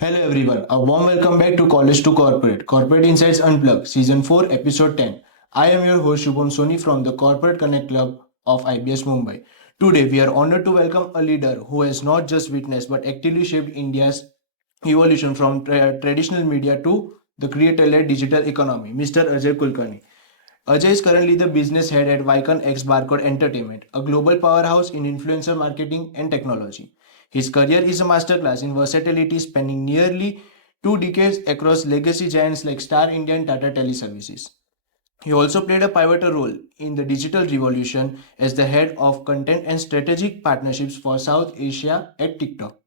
Hello everyone, a warm welcome back to College to Corporate Insights Unplugged, Season 4, Episode 10. I am your host Shubham Soni from the Corporate Connect Club of IBS Mumbai. Today we are honored to welcome a leader who has not just witnessed but actively shaped India's evolution from traditional media to the creator-led digital economy, Mr. Ajay Kulkarni. Ajay is currently the business head at YKONE Barcode Entertainment, a global powerhouse in influencer marketing and technology. His career is a masterclass in versatility, spanning nearly 2 decades across legacy giants like Star India and Tata Teleservices. He also played a pivotal role in the digital revolution as the head of content and strategic partnerships for South Asia at TikTok.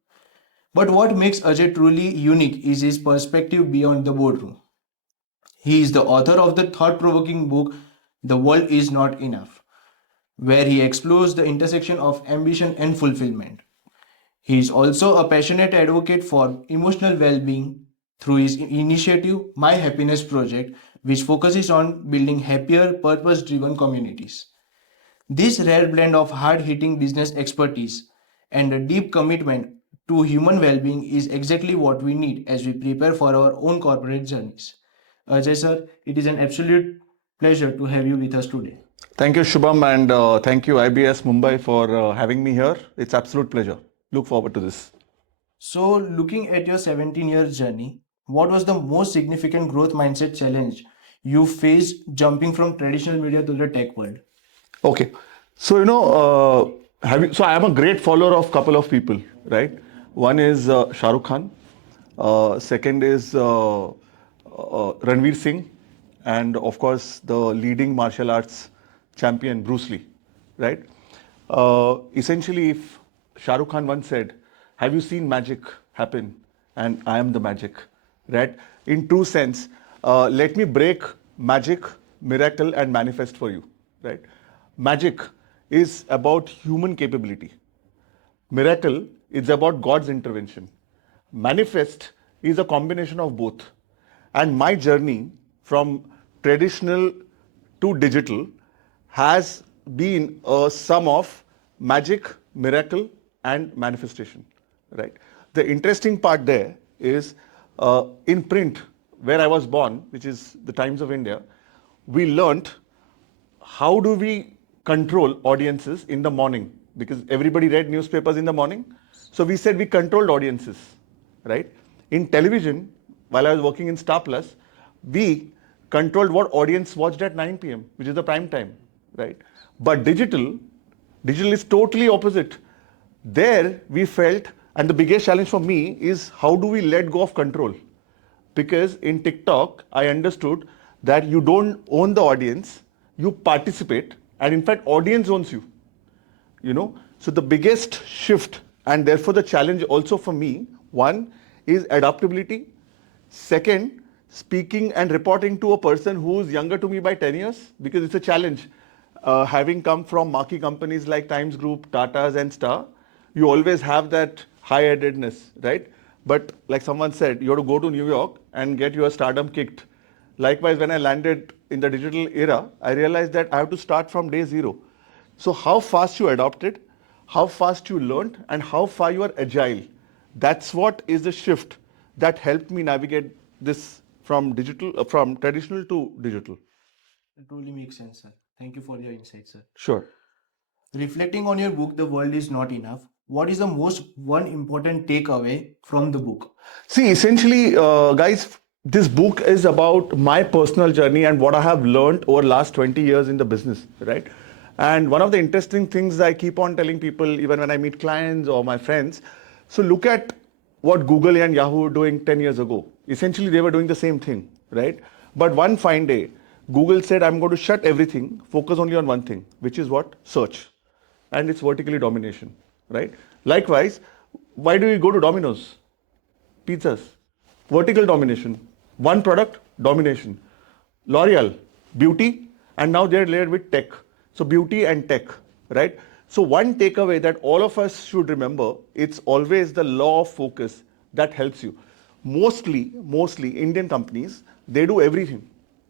But what makes Ajay truly unique is his perspective beyond the boardroom. He is the author of the thought provoking book The World Is Not Enough, where he explores the intersection of ambition and fulfillment. He is also a passionate advocate for emotional well being through his initiative My Happiness Project, which focuses on building happier, purpose driven communities. This rare blend of hard hitting business expertise and a deep commitment to human well being is exactly what we need as we prepare for our own corporate journeys. Ajay sir, it is an absolute pleasure to have you with us today. Thank you, Shubham, and thank you, IBS Mumbai, for having me here. It's absolute pleasure. Look forward to this. So, looking at your 17-year journey, what was the most significant growth mindset challenge you faced jumping from traditional media to the tech world? Okay, so so I am a great follower of couple of people, right? One is Shah Rukh Khan, second is Ranveer Singh, and of course the leading martial arts champion Bruce Lee, right? Essentially, if Shah Rukh Khan once said, "Have you seen magic happen?" and I am the magic, right? In true sense, let me break magic, miracle, and manifest for you, right? Magic is about human capability. Miracle is about God's intervention. Manifest is a combination of both. And my journey from traditional to digital has been a sum of magic, miracle, and manifestation. Right. The interesting part there is in print, where I was born, which is the Times of India, we learnt how do we control audiences in the morning, because everybody read newspapers in the morning. So we said we controlled audiences, right? In television, while I was working in Star Plus, we controlled what audience watched at 9 p.m., which is the prime time, right? But digital is totally opposite. There we felt, and the biggest challenge for me is how do we let go of control? Because in TikTok, I understood that you don't own the audience, you participate, and in fact, audience owns you. So the biggest shift, and therefore the challenge also for me, one is adaptability. Second, speaking and reporting to a person who's younger to me by 10 years, because it's a challenge. Having come from marquee companies like Times Group, Tata's, and Star, you always have that high-headedness, right? But like someone said, you have to go to New York and get your stardom kicked. Likewise, when I landed in the digital era, I realized that I have to start from day zero. So how fast you adopted, how fast you learned, and how far you are agile. That's what is the shift that helped me navigate this from traditional to digital. It truly makes sense, sir. Thank you for your insight, sir. Sure. Reflecting on your book, The World Is Not Enough, what is the most one important takeaway from the book? See, essentially, guys, this book is about my personal journey and what I have learned over last 20 years in the business, right? And one of the interesting things I keep on telling people, even when I meet clients or my friends, so look at what Google and Yahoo were doing 10 years ago. Essentially, they were doing the same thing, right? But one fine day, Google said, I'm going to shut everything, focus only on one thing, which is what? Search. And it's vertically domination, right? Likewise, why do we go to Domino's? Pizzas, vertical domination, one product, domination. L'Oreal, beauty, and now they're layered with tech. So beauty and tech, right? So one takeaway that all of us should remember, it's always the law of focus that helps you. Mostly Indian companies, they do everything,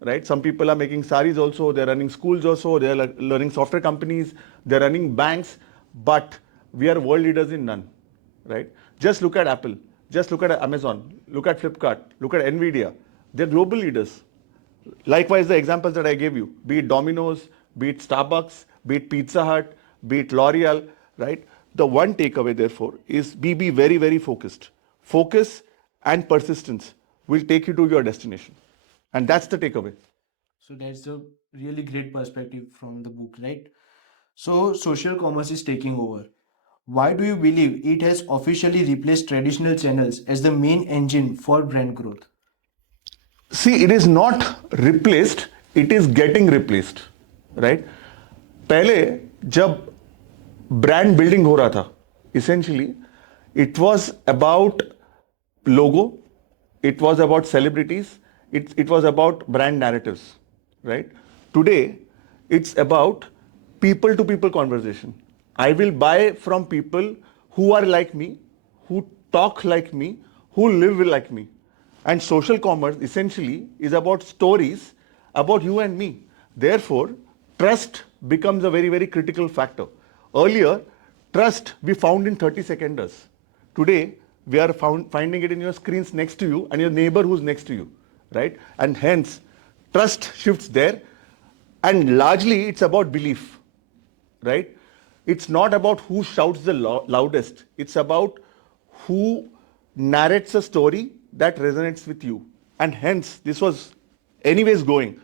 right? Some people are making saris also, they're running schools also, they're learning software companies, they're running banks, but we are world leaders in none, right? Just look at Apple. Just look at Amazon, look at Flipkart, look at Nvidia. They're global leaders. Likewise, the examples that I gave you, be it Domino's, be it Starbucks, be it Pizza Hut, be it L'Oreal, right? The one takeaway, therefore, is be very, very focused. Focus and persistence will take you to your destination. And that's the takeaway. So that's a really great perspective from the book, right? So social commerce is taking over. Why do you believe it has officially replaced traditional channels as the main engine for brand growth? See, it is not replaced, it is getting replaced, right? पहले जब brand building हो रहा था, essentially, it was about logo, it was about celebrities, it was about brand narratives, right? Today, it's about people to people conversation. I will buy from people who are like me, who talk like me, who live like me. And social commerce essentially is about stories about you and me. Therefore, trust becomes a very, very critical factor. Earlier, trust we found in 30 seconds. Today, we are finding it in your screens next to you and your neighbor who's next to you, right? And hence, trust shifts there. And largely, it's about belief, right? It's not about who shouts the loudest. It's about who narrates a story that resonates with you. And hence, this was anyways going.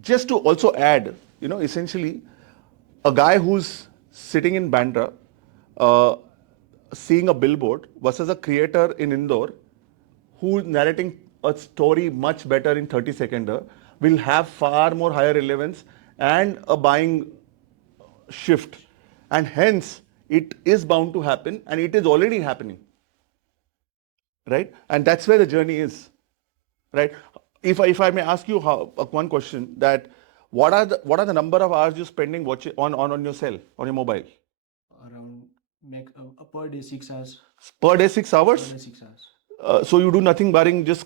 Just to also add, essentially, a guy who's sitting in Bandra, seeing a billboard versus a creator in Indore who's narrating a story much better in 30 seconds will have far more higher relevance and a buying shift. And hence, it is bound to happen and it is already happening. Right? And that's where the journey is. Right? If I may ask you one question, that what are the number of hours you're spending watching on your cell, on your mobile? Around per day 6 hours. Per day 6 hours? Per day 6 hours. So you do nothing barring just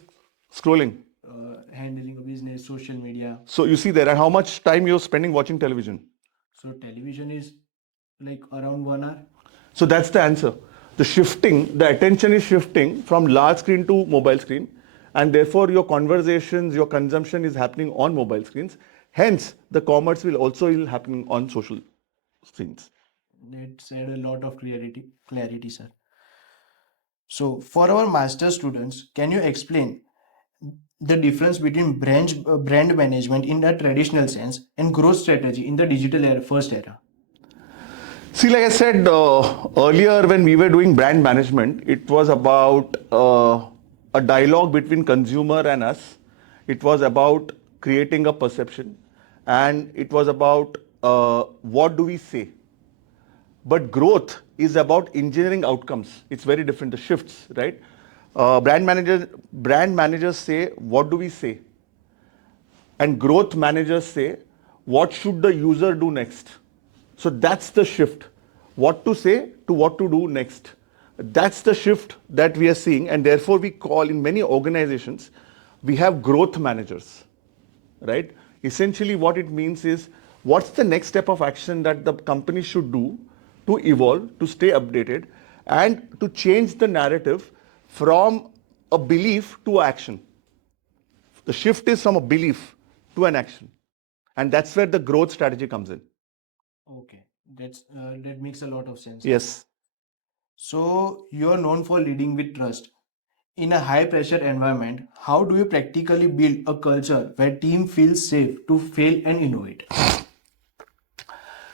scrolling. Handling a business, social media. So you see there, and how much time you're spending watching television? So television is like around 1 hour. So that's the answer. The attention is shifting from large screen to mobile screen, and therefore your conversations, your consumption is happening on mobile screens. Hence, the commerce will also be happening on social screens. That said a lot of clarity, sir. So, for our master students, can you explain the difference between brand management in the traditional sense and growth strategy in the digital era, first era? See, like I said earlier, when we were doing brand management, it was about a dialogue between consumer and us. It was about creating a perception, and it was about what do we say. But growth is about engineering outcomes. It's very different. The shifts, right? Brand managers say, what do we say? And growth managers say, what should the user do next? So that's the shift. What to say to what to do next. That's the shift that we are seeing, and therefore we call, in many organizations, we have growth managers, right? Essentially what it means is, what's the next step of action that the company should do to evolve, to stay updated, and to change the narrative from a belief to action. The shift is from a belief to an action. And that's where the growth strategy comes in. Okay, that makes a lot of sense. Yes. So, you are known for leading with trust. In a high pressure environment, how do you practically build a culture where team feels safe to fail and innovate?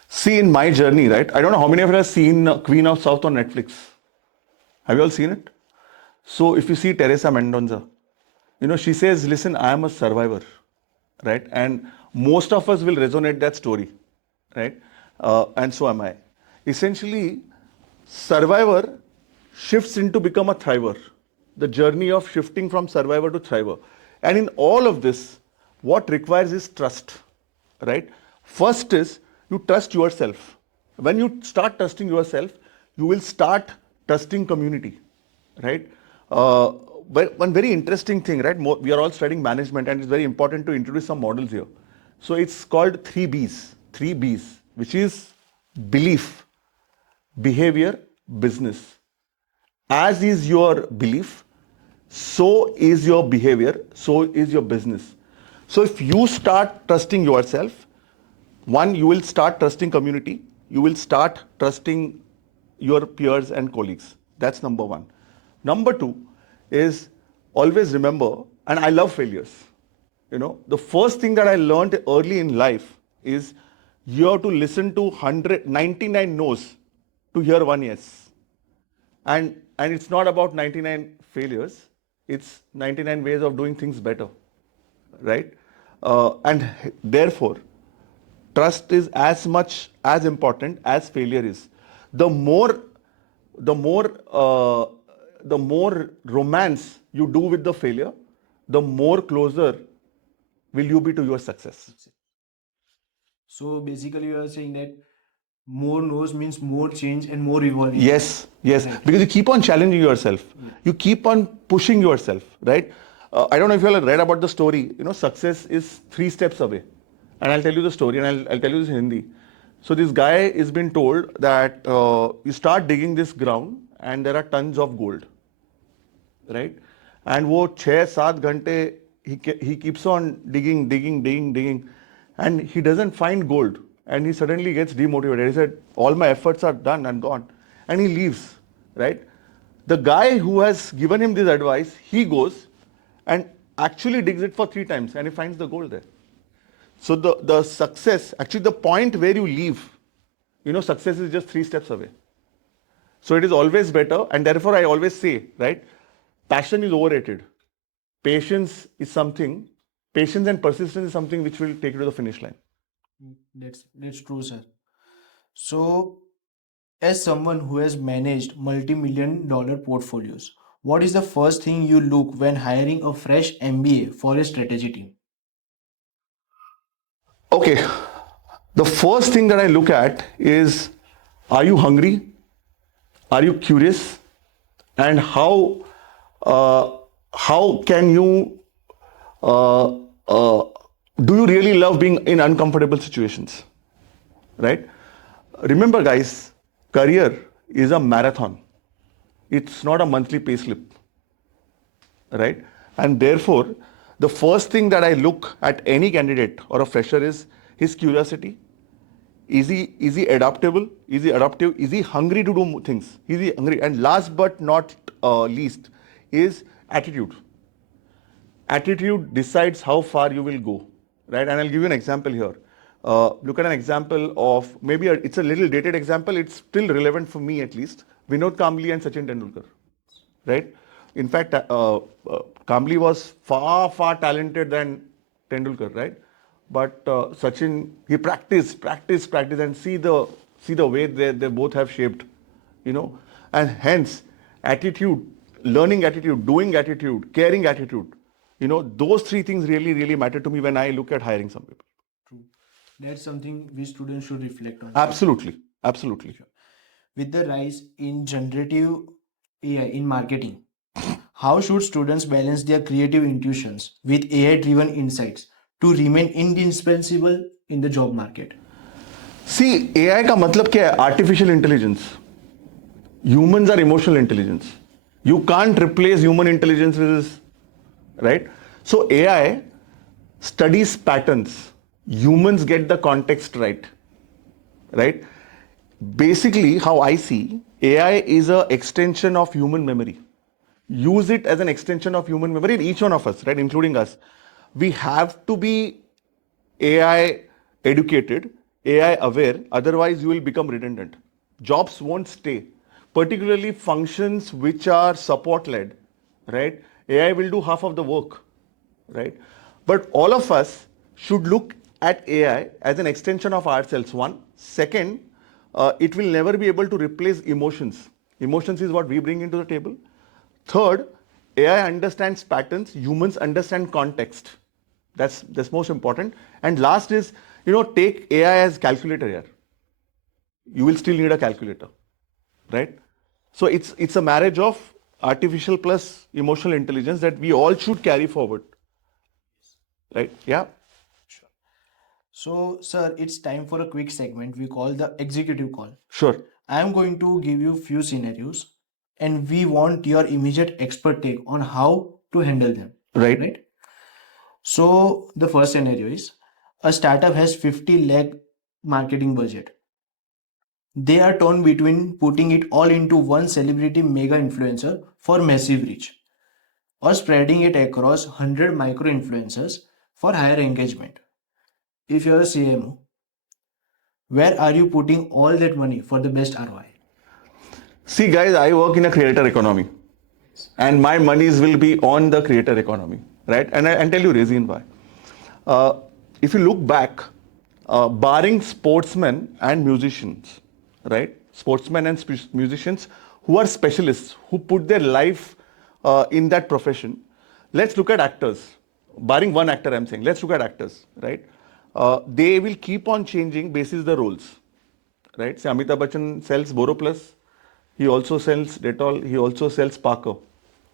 See, in my journey, right, I don't know how many of you have seen Queen of South on Netflix. Have you all seen it? So if you see Teresa Mendonça, she says, listen, I am a survivor, right? And most of us will resonate that story, right? And so am I. Essentially, survivor shifts into become a thriver. The journey of shifting from survivor to thriver. And in all of this, what requires is trust, right? First is you trust yourself. When you start trusting yourself, you will start trusting community, right? But one very interesting thing, right? We are all studying management, and it's very important to introduce some models here. So it's called 3Bs, which is belief, behavior, business. as is your belief, so is your behavior, so is your business. So if you start trusting yourself, one, you will start trusting community, you will start trusting your peers and colleagues. That's number one. Number two is always remember, and I love failures. The first thing that I learned early in life is you have to listen to 199 no's to hear one yes. And it's not about 99 failures, it's 99 ways of doing things better, right? And therefore, trust is as much as important as failure is. The more, the more, uh, the more romance you do with the failure, the more closer will you be to your success. So basically, you are saying that more knows means more change and more evolving. Yes, Right. because you keep on challenging yourself. You keep on pushing yourself, right? I don't know if you all read about the story. Success is 3 steps away. And I'll tell you the story, and I'll tell you this in Hindi. So this guy is been told that you start digging this ground, and there are tons of gold, right? And वो 6-7 घंटे he keeps on digging, and he doesn't find gold, and he suddenly gets demotivated. He said, all my efforts are done and gone, and he leaves, right? The guy who has given him this advice, he goes and actually digs it for 3 times, and he finds the gold there. So the success, actually the point where you leave, success is just 3 steps away. So it is always better, and therefore I always say, right, passion is overrated. Patience and persistence is something which will take you to the finish line. That's true, sir. So, as someone who has managed multi-million dollar portfolios, what is the first thing you look when hiring a fresh MBA for a strategy team? Okay, the first thing that I look at is, are you hungry? Are you curious? And uh, how can you uh, uh, do you really love being in uncomfortable situations, right? Remember, guys, career is a marathon. It's not a monthly pay slip, right? And therefore, the first thing that I look at any candidate or a fresher is his curiosity. Is he adaptable? Is he adaptive? Is he hungry to do things? Is he hungry? And last but not least is attitude. Attitude decides how far you will go, right? And I'll give you an example here. Look at an example of it's a little dated example. It's still relevant for me at least. Vinod Kambli and Sachin Tendulkar, right? In fact, Kambli was far talented than Tendulkar, right? But Sachin, he practiced, and see the way they both have shaped, and hence attitude, learning attitude, doing attitude, caring attitude, those three things really matter to me when I look at hiring some people. True. That's something we students should reflect on. Absolutely. With the rise in generative AI in marketing, how should students balance their creative intuitions with AI driven insights to remain indispensable in the job market? See, AI का मतलब क्या है? Artificial intelligence. Humans are emotional intelligence. You can't replace human intelligence with this, right? So AI studies patterns. Humans get the context right, right? Basically, how I see AI is an extension of human memory. Use it as an extension of human memory in each one of us, right, including us. We have to be AI educated, AI aware, otherwise you will become redundant. Jobs won't stay, particularly functions which are support led, right? AI will do half of the work, right? But all of us should look at AI as an extension of ourselves. One. Second, it will never be able to replace emotions. Emotions is what we bring into the table. Third, AI understands patterns, humans understand context. That's most important. And last is, take AI as calculator here. You will still need a calculator, right? So it's a marriage of artificial plus emotional intelligence that we all should carry forward, right? Yeah. So, sir, it's time for a quick segment we call the executive call. Sure. I am going to give you few scenarios. and we want your immediate expert take on how to handle them. Right. Right? So the first scenario is a startup has 50 lakh marketing budget. They are torn between putting it all into one celebrity mega influencer for massive reach or spreading it across 100 micro influencers for higher engagement. If you're a CMO, where are you putting all that money for the best ROI? See, guys, I work in a creator economy, and my monies will be on the creator economy, right? And tell you reason why. Uh, if you look back, barring sportsmen and musicians, right? Sportsmen and musicians who are specialists, who put their life in that profession. Let's look at actors. Barring one actor, I'm saying, let's look at actors, right? They will keep on changing basis the roles, right? Say Amitabh Bachchan sells Boroplus, he also sells Dettol, he also sells Parker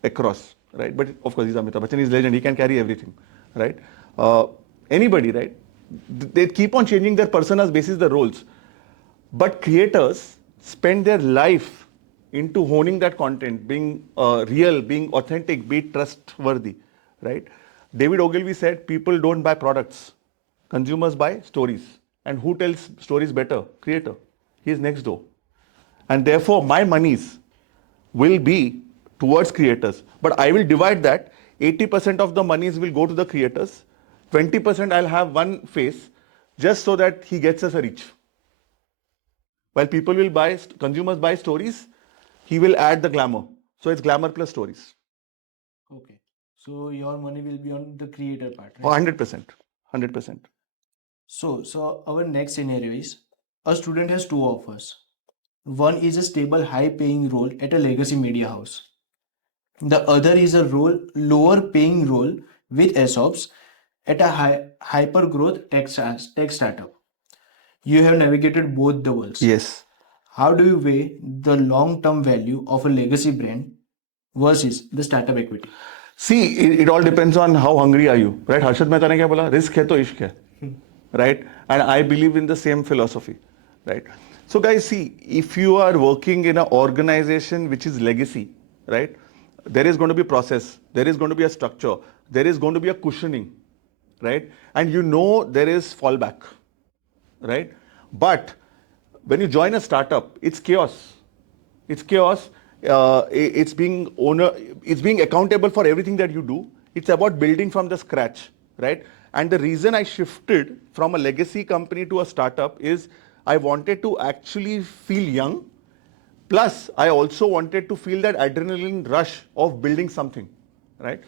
across, right? But of course, he's Amitabh Bachchan, he's legend, he can carry everything, right? Anybody, right? They keep on changing their personas basis the roles. But creators spend their life into honing that content, being real, being authentic, be trustworthy, right? David Ogilvy said, people don't buy products, consumers buy stories. And who tells stories better? Creator. He is next door. And therefore, my monies will be towards creators. But I will divide that. 80% of the monies will go to the creators. 20% I'll have one face just so that he gets us a reach. While people will buy, consumers buy stories, he will add the glamour. So it's glamour plus stories. Okay. So your money will be on the creator part, Oh, right? 100%. 100%. So our next scenario is a student has two offers. One is a stable, high paying role at a legacy media house. The other is a lower paying role with ESOPs at a hyper growth tech startup. You have navigated both the worlds. Yes. How do you weigh the long term value of a legacy brand versus the startup equity? See, it all depends on how hungry are you, right? Harshad Mehta ने क्या बोला? Risk है तो इश्क है, right? And I believe in the same philosophy, right? So guys, see, if you are working in an organization which is legacy, right? There is going to be process, there is going to be a structure, there is going to be a cushioning, right? And you know there is fallback, right? But when you join a startup, it's chaos. It's chaos. It's being owner. It's being accountable for everything that you do. It's about building from the scratch, right? And the reason I shifted from a legacy company to a startup is I wanted to actually feel young. Plus, I also wanted to feel that adrenaline rush of building something, right?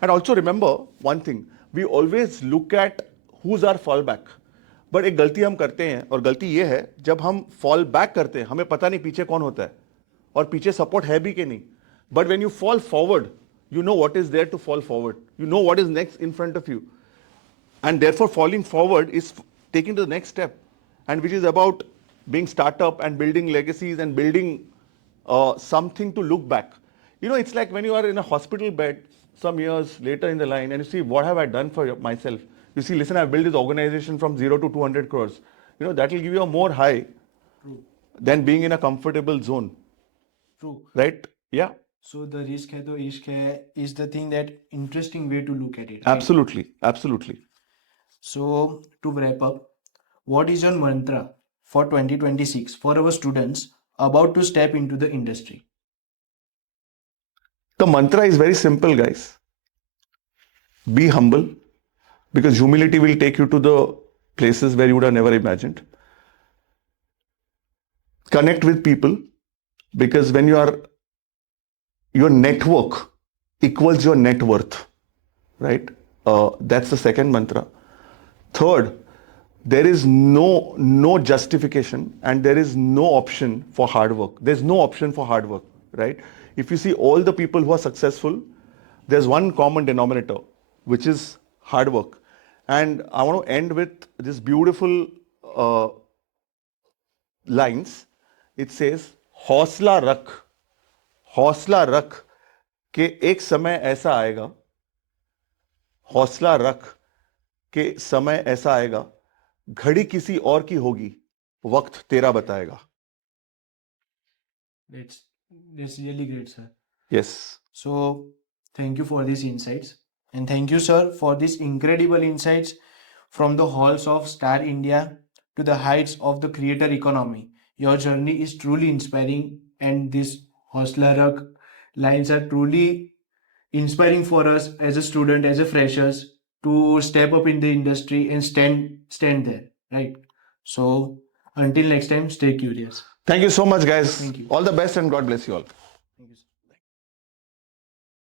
And also remember one thing, we always look at who's our fallback. But एक गलती हम करते हैं और गलती ये है जब हम फॉल बैक करते हैं हमें पता नहीं पीछे कौन होता है और पीछे सपोर्ट है भी कि नहीं but when you fall forward you know what is there to fall forward you know what is next in front of you and therefore falling forward is taking to the next step and which is about being startup and building legacies and building something to look back. It's like when you are in a hospital bed some years later in the line and you see what have I done for myself. You see, listen, I've built this organization from 0 to 200 crores. That will give you a more high. True. Than being in a comfortable zone. True. Right? Yeah. So the risk hai to ishq hai is the thing, that interesting way to look at it. Right? Absolutely. Absolutely. So to wrap up, what is your mantra for 2026 for our students about to step into the industry? The mantra is very simple, guys. Be humble, because humility will take you to the places where you would have never imagined. Connect with people, because when your network equals your net worth, right? That's the second mantra. Third, there is no justification and there is no option for hard work. There's no option for hard work, right? If you see all the people who are successful, there's one common denominator, which is hard work. And I want to end with this beautiful lines. It says, हौसला रख के एक समय ऐसा आएगा, हौसला रख के समय ऐसा आएगा, घड़ी किसी और की होगी, वक्त तेरा बताएगा. That's really great, sir. Yes. So, thank you for these insights. And thank you, sir, for these incredible insights from the halls of Star India to the heights of the creator economy. Your journey is truly inspiring, and these Hostler lines are truly inspiring for us as a student, as a freshers, to step up in the industry and stand there, right? So, until next time, stay curious. Thank you so much, guys. Thank you. All the best and God bless you all.